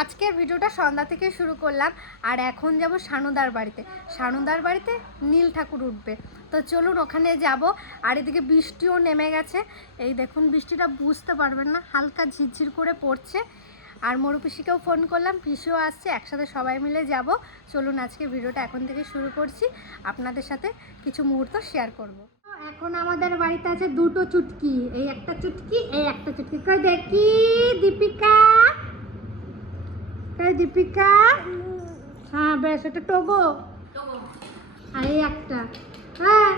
আজকের ভিডিওটা সন্ধ্যা থেকে শুরু করলাম আর এখন যাব শানুদার বাড়িতে। শানুদার বাড়িতে নীল ঠাকুর উঠবে, তো চলুন ওখানে যাব। আর এদিকে বৃষ্টিও নেমে গেছে, এই দেখুন বৃষ্টিটা বুঝতে পারবেন না, হালকা ঝিরঝির করে পড়ছে। আর মরু পিসিকেও ফোন করলাম, পিসিও আসছে, একসাথে সবাই মিলে যাব। চলুন আজকে ভিডিওটা এখন থেকে শুরু করছি, আপনাদের সাথে কিছু মুহূর্ত শেয়ার করব। এখন আমাদের বাড়িতে আছে দুটো চুটকি, এই একটা চুটকি, এই একটা চুটকি। কই দেখি দীপিকা, দীপিকা, হ্যাঁ বেশ, এটা টোগো, আর এই একটা, হ্যাঁ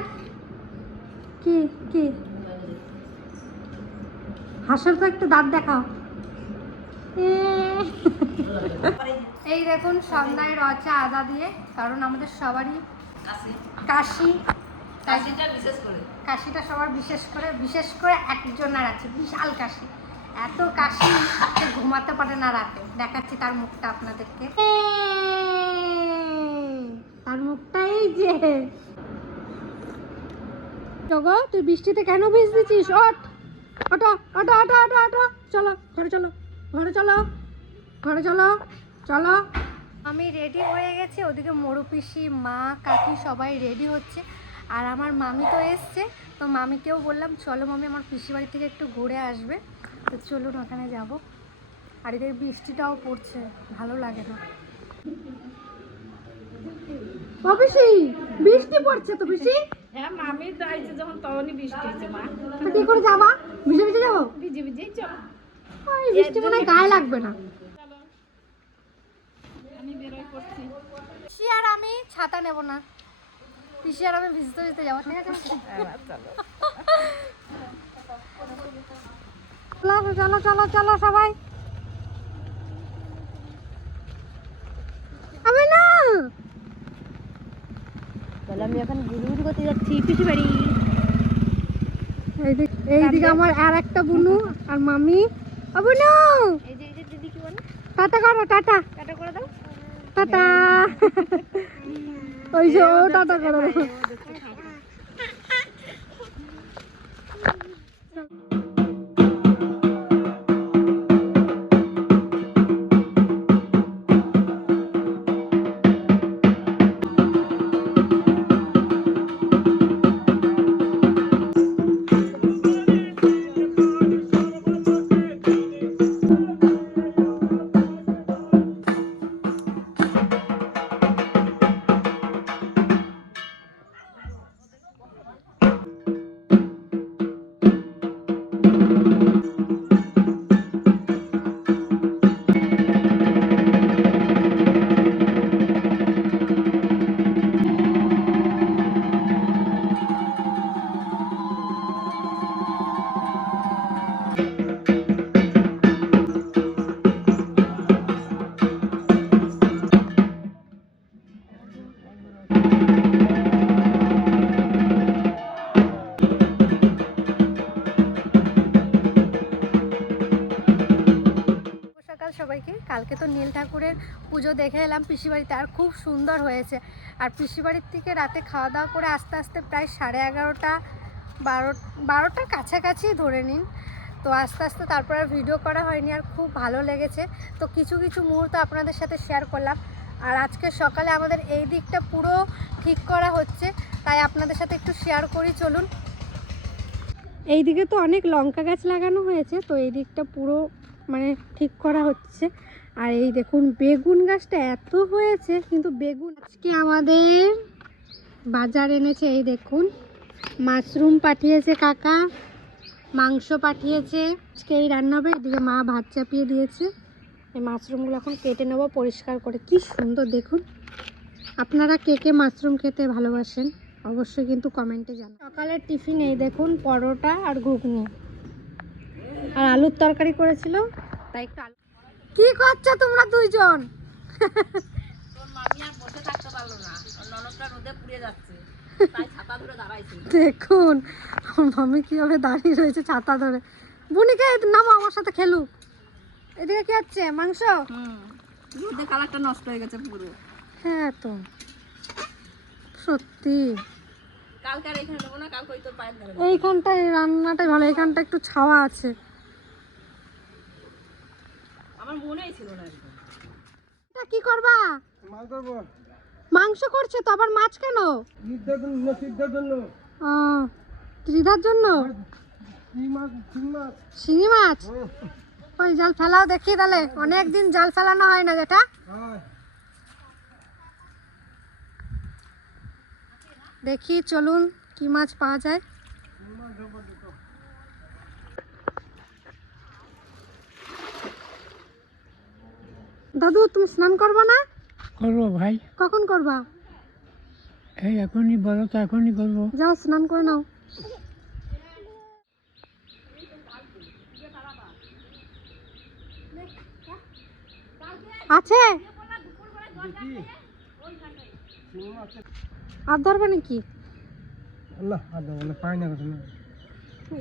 কি কি হাসার তো একটা দাঁত দেখাও। এই দেখুন সন্ধ্যায় রচা আদা দিয়ে, কারণ আমাদের সবারই কাশি, কাশিটা সবার বিশেষ করে একজনের আছে বিশাল কাশি, এত কাশি সে ঘুমাতে পারে না রাতে। দেখাচ্ছি তার মুখটা আপনাদেরকে, তার মুখটাই যে। জগো তুই বৃষ্টিতে কেন ভিজতেছিস? ওঠ ওঠো ওঠো ওঠো ওঠো ওঠো, চলো ঘরে চলো, ঘরে চলো, ঘরে চলো, চলো। আমি রেডি হয়ে গেছি, ওদিকে মরু পিসি, মা, কাকি সবাই রেডি হচ্ছে। আর আমার মামি তো এসছে, তো মামিকেও বললাম চলো মামি আমার পিসি বাড়ি থেকে একটু ঘুরে আসবে, তো চলুন ওখানে যাব। আর এদিকে বৃষ্টিটাও পড়ছে, ভালো লাগে না। পিসি বৃষ্টি পড়ছে তো পিসি? হ্যাঁ মামি তো আইছে যখন তখনই বৃষ্টি হচ্ছে মা। তো কি করে যাবা? ভিজে ভিজে যাবো? ভিজে ভিজেই চল। এই বৃষ্টি মনে হয় গায়ে লাগবে না। চলো আমি বেরোই করছি। পিসি আর আমি ছাতা নেব না, পিসি আর আমি ভিজতে ভিজতে যাবো, ঠিক আছে? চলো চলো চলো চলো সবাই। আমি না, তাহলে আমি এখন ঘুরঘুর করতে যাচ্ছি পিসি বাড়ি। এইদিকে আমার আর একটা বুনু আর মামি। বুনু এই যে দিদি কি বলে? টাটা করো, টাটা কাটা করে দাও। টাটা। ওই যে ও টাটা করো। সবাইকে, কালকে তো নীল ঠাকুরের পুজো দেখে এলাম পিসি বাড়িতে, আর খুব সুন্দর হয়েছে। আর পিসি বাড়ির থেকে রাতে খাওয়া দাওয়া করে আস্তে আস্তে প্রায় 11:30 12টার কাছাকাছি ধরে নিন। তো আস্তে আস্তে তারপর আর ভিডিও করা হয়নি, আর খুব ভালো লেগেছে। তো কিছু কিছু মুহূর্ত আপনাদের সাথে শেয়ার করলাম। আর আজকে সকালে আমাদের এই দিকটা পুরো ঠিক করা হচ্ছে, তাই আপনাদের সাথে একটু শেয়ার করি, চলুন। এই দিকে তো অনেক লঙ্কা গাছ লাগানো হয়েছে, তো এই দিকটা পুরো মানে ঠিক করা হচ্ছে। আর এই দেখুন বেগুন গাছটা এত হয়েছে, কিন্তু বেগুন আজকে আমাদের বাজার এনেছে। এই দেখুন মাশরুম পাঠিয়েছে কাকা, মাংস পাঠিয়েছে, আজকে এই রান্না হবে। এদিকে মা ভাত চাপিয়ে দিয়েছে, এই মাশরুমগুলো এখন কেটে নেবো পরিষ্কার করে। কি সুন্দর দেখুন। আপনারা কে কে মাশরুম খেতে ভালোবাসেন অবশ্যই কিন্তু কমেন্টে জানান। সকালের টিফিন এই দেখুন পরোটা আর ঘুগনি, আর আলুর তরকারি করেছিল, তাই একটু আলু। কি করছো তোমরা দুইজন? তোর মামি আর বসে থাকতে পারলো না, ওর ননদটা রোদে পুড়ে যাচ্ছে, তাই ছাতা ধরে দাঁড়াইছে। দেখুন আমার মামি কিভাবে দাঁড়িয়ে রয়েছে ছাতা ধরে। বুনিকে নামো আমার সাথে খেলুক। এদিকে কি হচ্ছে? মাংস। রোদে কালারটা নষ্ট হয়ে গেছে পুরো। হ্যাঁ তো সত্যি। কালকে আর এখানে নেবো না, কালকে ওই তোর পায়ের ধারে। এইখানটায় রান্নাটাই ভালো, এইখানটা একটু ছাওয়া আছে। আমার মনেই ছিল না একদম। এটা কি করবা? মাছ ধরবো। মাংস করছে তো, আবার মাছ কেন? সিদ্ধার জন্য, সিদ্ধার জন্য। ত্রিধার জন্য শিঙি মাছ। ওই জাল ফেলাও দেখি তাহলে, অনেকদিন জাল ফেলানো হয় না যেটা। দেখি চলুন কি মাছ পাওয়া যায়। দাদু তুমি স্নান করবা না? করবো ভাই, কখন করবা? এই এখনই বলো তো, এখনই করবো। যাও স্নান করে নাও। আছে আর ধরবে নাকি? আল্লাহ আদা বলে পাই না কথা না।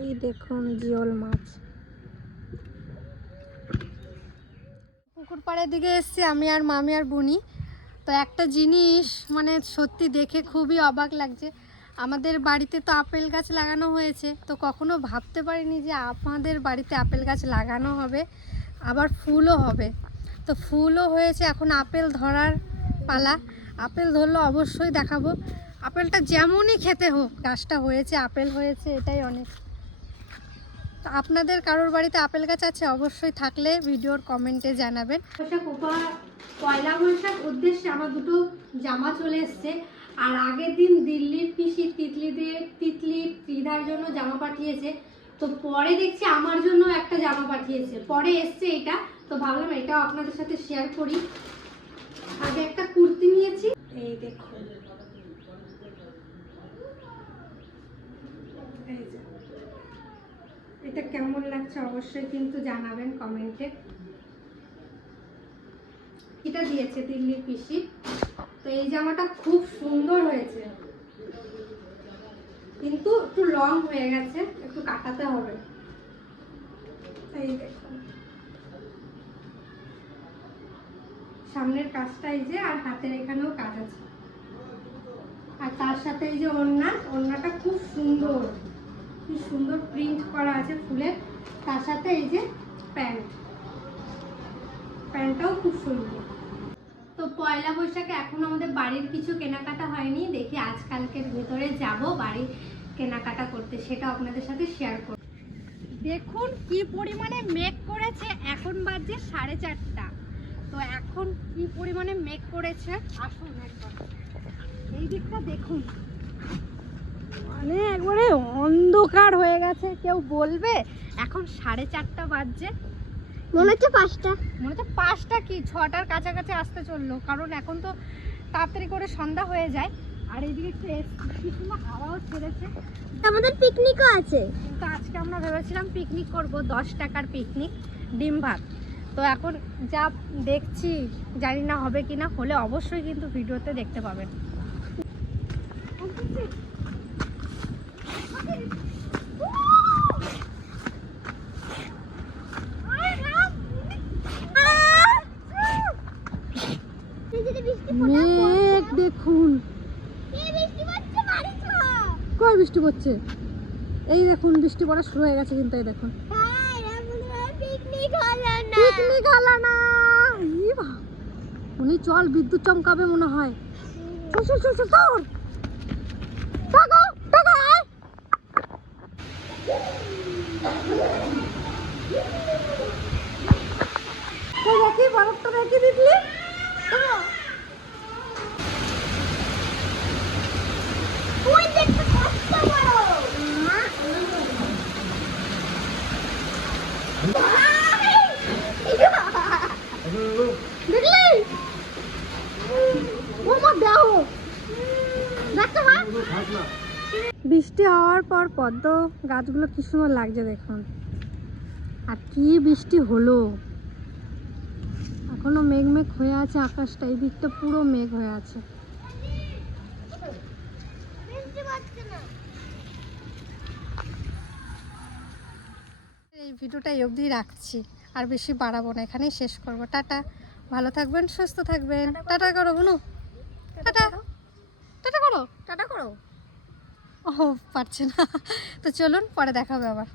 এই দেখুন জিওল মাছ। পুকুর পাড়ের দিকে এসেছি আমি আর মামি আর বুনি। তো একটা জিনিস মানে সত্যি দেখে খুবই অবাক লাগছে। আমাদের বাড়িতে তো আপেল গাছ লাগানো হয়েছে, তো কখনো ভাবতে পারিনি যে আমাদের বাড়িতে আপেল গাছ লাগানো হবে, আবার ফুলও হবে। তো ফুলও হয়েছে, এখন আপেল ধরার পালা। আপেল ধরলে অবশ্যই দেখাবো। আপেলটা যেমনই খেতে হোক, গাছটা হয়েছে, আপেল হয়েছে, এটাই অনেক। তো আপনাদের কারোর বাড়িতে আপেল গাছ আছে? অবশ্যই থাকলে ভিডিওর কমেন্টে জানাবেন। পয়লা বৈশাখ উদ্দেশ্যে আমার দুটো জামা চলে এসছে। আর আগের দিন দিল্লির পিসি তিতলির ত্রিধার জন্য জামা পাঠিয়েছে। তো পরে দেখছি আমার জন্য একটা জামা পাঠিয়েছে, পরে এসছে এটা। তো ভাবলাম এটাও আপনাদের সাথে শেয়ার করি। আগে একটা কুর্তি নিয়েছি, এই দেখুন। এই যে এটা কেমন লাগছে অবশ্যই কিন্তু জানাবেন কমেন্টে। এটা দিয়েছে দিল্লির পিসি। তো এই জামাটা খুব সুন্দর হয়েছে, কিন্তু একটু লং হয়ে গেছে, একটু কাটাতে হবে। এই দেখুন সামনের কাজটা এই যে, আর হাতের এখানেও কাজ আছে। আর তার সাথে এই যে ওড়নাটা খুব সুন্দর, কি সুন্দর প্রিন্ট করা আছে ফুলের। তার সাথে এই যে প্যান্টটাও খুব সুন্দর। তো পয়লা বৈশাখে এখন আমাদের বাড়ির কিছু কেনাকাটা হয়নি, দেখি আজকালকের ভেতরে যাব বাড়ির কেনাকাটা করতে, সেটা আপনাদের সাথে শেয়ার করব। দেখুন কি পরিমাণে মেঘ করেছে, এখন বাজে 4:30। তো এখন কি পরিমাণে মেঘ করেছে, আসুন একবার এই দিকটা দেখুন। মানে একবারে অন্ধকার হয়ে গেছে। কেউ বলবে এখন 4:30 বাজছে, মনে হচ্ছে 5টা। মনে হচ্ছে 5টা কি 6টার কাছাকাছি আসতে চললো, কারণ এখন তো তাড়াতাড়ি করে সন্ধ্যা হয়ে যায়। আর এইদিকে কি সুন্দর হাওয়াও ছেড়েছে। আমাদের পিকনিকও আছে, কিন্তু আজকে আমরা ভেবেছিলাম পিকনিক করব, 10 টাকার পিকনিক, ডিম ভাত। তো এখন যা দেখছি জানি না হবে কি না, হলে অবশ্যই কিন্তু ভিডিওতে দেখতে পাবেন। মেঘ দেখুন, কই বৃষ্টি পড়ছে, এই দেখুন বৃষ্টি পড়া শুরু হয়ে গেছে কিন্তু। এই দেখুন পিকনিক হলো না, উনি চল বিদ্যুৎ চমকাবে মনে হয়। চল চল চল চল দৌড়, টাকা টাকা দেখি বরফটা দেখি দিদি। বৃষ্টি হওয়ার পর পদ্ম গাছগুলো কি সুন্দর লাগছে দেখুন। আর কি বৃষ্টি হলো, এখনো মেঘ মেঘ হয়ে আছে আকাশটা, এই দিকটা পুরো মেঘ হয়ে আছে। এই ভিডিওটা এই অবধি রাখছি, আর বেশি বাড়াবো না, এখানেই শেষ করব। টাটা, ভালো থাকবেন, সুস্থ থাকবেন। টাটা করো বুনু, টাটা টাটা করো, টাটা করো। ও পারছে না, তো চলুন পরে দেখা হবে আবার।